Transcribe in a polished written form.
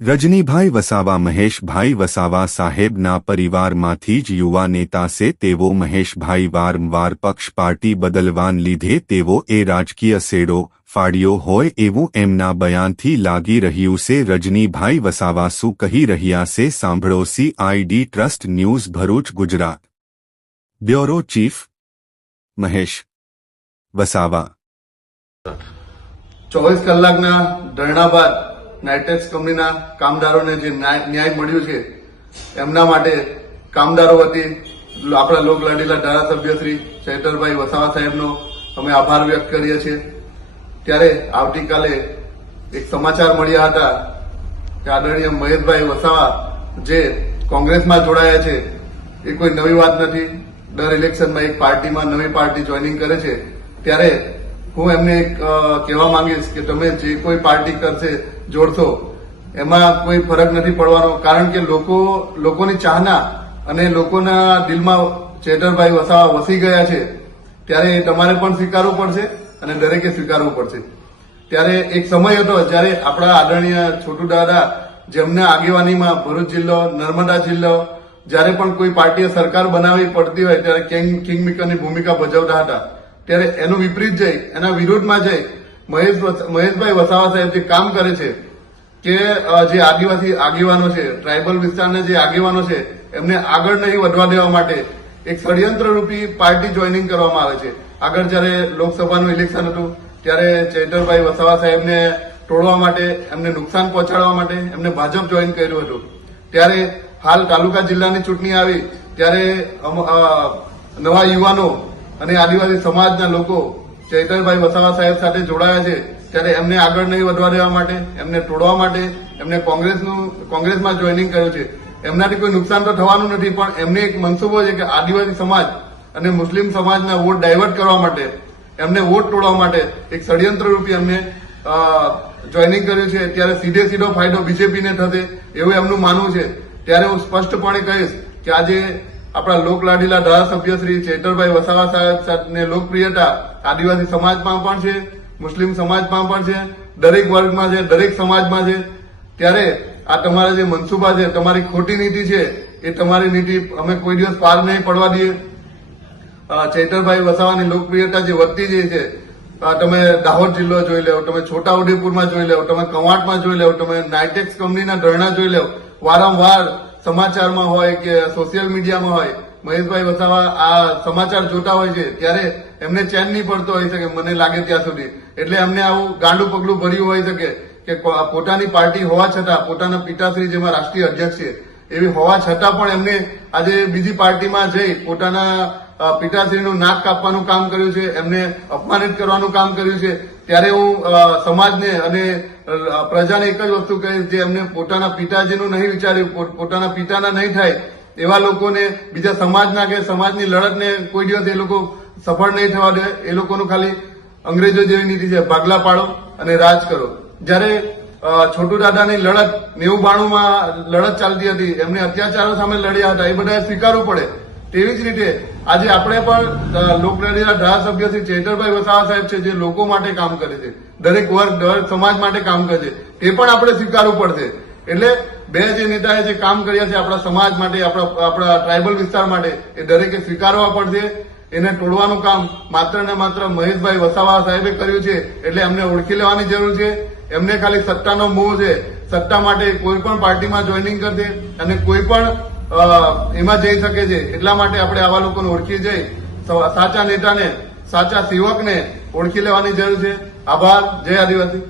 રજનીભાઈ વસાવા મહેશભાઈ વસાવા સાહેબના પરિવારમાંથી જ યુવા નેતા છે તેવો મહેશભાઈ વારંવાર પક્ષ પાર્ટી બદલવાન લીધે તેવો એ રાજકીય શેડો ફાડ્યો હોય એવું એમના બયાનથી લાગી રહ્યું છે। રજનીભાઈ વસાવા શું કહી રહ્યા છે સાંભળો। CID trust news Bharuch Gujarat bureau chief Mahesh Vasava. 24 કલાકના ધરણા બાદ નાઇટેક્સ કંપનીના કામદારોને જે ન્યાય મળ્યું છે એમના માટે કામદારો વતી આપણા લોકલાડીલા ધારાસભ્ય શ્રી ચૈતરભાઈ વસાવા સાહેબનો અમે આભાર વ્યક્ત કરીએ છીએ। ત્યારે આવતીકાલે એક સમાચાર મળ્યા હતા કે આદરણીય મહેશભાઈ વસાવા જે કોંગ્રેસમાં જોડાયા છે એ કોઈ નવી વાત નથી। દર ઇલેક્શનમાં એક પાર્ટીમાં નવી પાર્ટી જોઈનિંગ કરે છે। ત્યારે હું એમને કહેવા માંગીશ કે તમે જે કોઈ પાર્ટી કરશે જોડશો એમાં કોઈ ફરક નથી પડવાનો, કારણ કે લોકોની ચાહના અને લોકોના દિલમાં ચેતરભાઈ વસાવા વસી ગયા છે। ત્યારે તમારે પણ સ્વીકારવું પડશે અને દરેકે સ્વીકારવું પડશે। ત્યારે એક સમય હતો જ્યારે આપણા આદરણીય છોટુ દાદા જેમના આગેવાનીમાં ભરૂચ જિલ્લો, નર્મદા જિલ્લો જ્યારે પણ કોઈ પાર્ટીએ સરકાર બનાવવી પડતી હોય ત્યારે કિંગમેકરની ભૂમિકા ભજવતા હતા। ત્યારે એનું વિપરીત જઈ એના વિરોધમાં જઈ મહેશભાઈ વસાવા સાહેબ જે કામ કરે છે કે જે આદિવાસી આગેવાનો છે, ટ્રાઇબલ વિસ્તારના જે આગેવાનો છે એમને આગળ નહીં વધવા દેવા માટે એક ષડયંત્ર રૂપી પાર્ટી જોઈનિંગ કરવામાં આવે છે। આગળ જયારે લોકસભાનું ઇલેક્શન હતું ત્યારે ચૈતરભાઈ વસાવા સાહેબને તોડવા માટે, એમને નુકસાન પહોંચાડવા માટે એમને ભાજપ જોઈન કર્યું હતું। ત્યારે હાલ તાલુકા જિલ્લાની ચૂંટણી આવી ત્યારે નવા યુવાનો અને આદિવાસી સમાજના લોકો ચૈતરભાઈ વસાવા સાહેબ સાથે જોડાયા છે। ત્યારે એમને આગળ નહીં વધવા દેવા માટે, એમને તોડવા માટે એમને કોંગ્રેસમાં જોઈનિંગ કર્યું છે। એમનાથી કોઈ નુકસાન તો થવાનું નથી, પણ એમને એક મનસૂબો છે કે આદિવાસી સમાજ અને મુસ્લિમ સમાજના વોટ ડાયવર્ટ કરવા માટે, એમને વોટ તોડવા માટે એક ષડયંત્ર રૂપી એમને જોઈનિંગ કર્યું છે। ત્યારે સીધો ફાયદો બીજેપીને થશે એવું એમનું માનવું છે। ત્યારે હું સ્પષ્ટપણે કહીશ કે આજે આપણા લોકલાડીલા ધારાસભ્ય શ્રી ચૈતરભાઈ વસાવા સાહેબને લોકપ્રિયતા આદિવાસી સમાજમાં પણ છે, મુસ્લિમ સમાજમાં પણ છે, દરેક વર્ગમાં છે, દરેક સમાજમાં છે। ત્યારે આ તમારા જે મનસુબા છે, તમારી ખોટી નીતિ છે, એ તમારી નીતિ અમે કોઈ દિવસ પાર નહીં પડવા દઈએ। ચૈતરભાઈ વસાવાની લોકપ્રિયતા જે વધતી જાય છે, તમે દાહોદ જિલ્લો જોઈ લેવો, તમે છોટાઉદેપુરમાં જોઈ લેવો, તમે કવાંટમાં જોઈ લેવો, તમે નાઇટેક્સ કંપનીના ધરણા જોઈ લેવો, વારંવાર સમાચારમાં હોય કે સોશિયલ મીડિયામાં હોય મહેશભાઈ વસાવા આ સમાચાર જોતા હોય છે ત્યારે એમને ચેન નહીં પડતો હોય શકે, મને લાગે ત્યાં સુધી। એટલે એમને આવું ગાંડું પગલું ભર્યું હોય શકે કે પોતાની પાર્ટી હોવા છતાં, પોતાના પિતાશ્રી જેમાં રાષ્ટ્રીય અધ્યક્ષ છે એવી હોવા છતાં પણ એમને આજે બીજી પાર્ટીમાં જઈ પોતાના પિતાશ્રીનું નાક કાપવાનું કામ કર્યું છે, એમને અપમાનિત કરવાનું કામ કર્યું છે। ત્યારે હું સમાજને અને પ્રજાને એક જ વસ્તુ કહીશ, જે એમને પોતાના પિતાજીનું નહીં વિચાર્યું, પોતાના પિતાના નહીં થાય એવા લોકોને, બીજા સમાજના કે સમાજની લડતને કોઈ દિવસ એ લોકો સફળ નહીં થવા દે। એ લોકોનું ખાલી અંગ્રેજો જેવી નીતિ છે, ભાગલા પાડો અને રાજ કરો। જયારે છોટુ દાદાની લડત 90-92માં લડત ચાલતી હતી, એમને અત્યાચારો સામે લડ્યા હતા, એ બધા સ્વીકારવું પડે। તેવી જ રીતે આજે આપણે પણ લોકલાડીલા ધારાસભ્ય શ્રી ચૈતરભાઈ વસાવા સાહેબ છે જે લોકો માટે કામ કરે છે, દરેક વર્ગ, દરેક સમાજ માટે કામ કરે છે, તે પણ આપણે સ્વીકારવું પડશે। એટલે બે જે નેતાએ જે કામ કર્યા છે આપણા સમાજ માટે, આપણા ટ્રાઇબલ વિસ્તાર માટે, એ દરેકે સ્વીકારવા પડશે। એને તોડવાનું કામ માત્ર ને માત્ર મહેશભાઈ વસાવા સાહેબે કર્યું છે, એટલે એમને ઓળખી લેવાની જરૂર છે। એમને ખાલી સત્તાનો મોહ છે, સત્તા માટે કોઈ પણ પાર્ટીમાં જોઈનિંગ કરશે અને કોઈ પણ એમાં જઈ શકે છે। એટલા માટે આપણે આવા લોકોને ઓળખી જઈ સાચા નેતાને, સાચા સેવકને ઓળખી લેવાની જરૂર છે। આભાર। જય આદિવાસી।